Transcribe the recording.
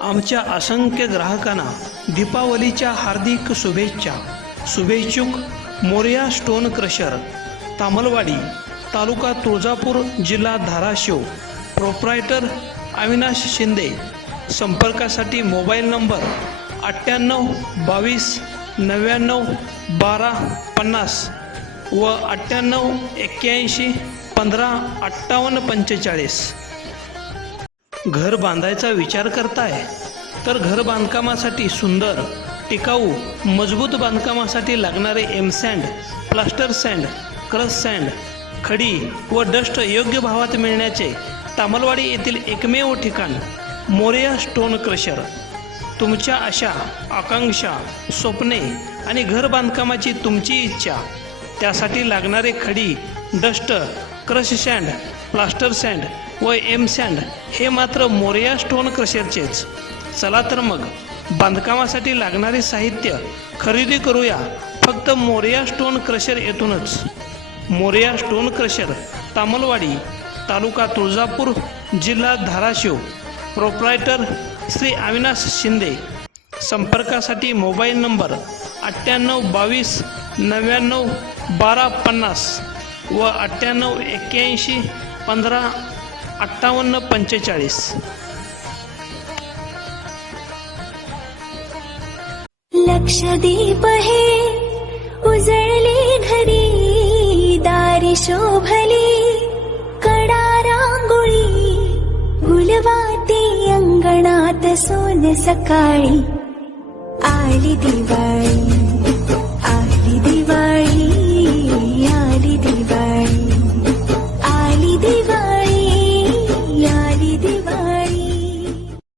आमच्या असंख्य ग्राहकांना दीपावलीच्या हार्दिक शुभेच्छा. शुभेच्छुक मोरया स्टोन क्रशर तामलवाडी तालुका तुळजापूर जिल्हा धाराशिव. प्रोप्रायटर अविनाश शिंदे. संपर्कासाठी मोबाईल नंबर अठ्ठ्याण्णव बावीस नव्याण्णव बारा पन्नास व अठ्ठ्याण्णव एक्क्याऐंशी पंधरा अठ्ठावन्न पंचेचाळीस. घर बांधायचा विचार करताय? तर घर बांधकामासाठी सुंदर टिकाऊ मजबूत बांधकामासाठी लागणारे M sand plaster sand crush sand खडी व डस्ट योग्य भावात मिळण्याचे तामलवाडी येथील एकमेव ठिकाण मोरिया स्टोन क्रशर तुमच्या आशा आकांक्षा स्वप्ने आणि घर बांधकामाची तुमची इच्छा त्यासाठी लागणारे खडी dust crush sand plaster sand व एम सँड हे मात्र मोरिया स्टोन क्रशरचेच. चला तर मग बांधकामासाठी लागणारे साहित्य खरेदी करूया. फक्त मोरिया स्टोन क्रशर येथूनच. मोरिया स्टोन क्रशर तामलवाडी तालुका तुळजापूर जिल्हा धाराशिव. प्रोप्रायटर श्री अविनाश शिंदे. संपर्कासाठी मोबाईल नंबर अठ्ठ्याण्णव बावीस नव्याण्णव बारा पन्नास व अठ्ठ्याण्णव एक्क्याऐंशी पंधरा अठ्ठावन्न पंचेचाळीस. लक्षदीप हे उजळले घरी दारी शोभली कडा रांगोळी फुलवाती अंगणात सोन सकाळी. आली दिवाळी.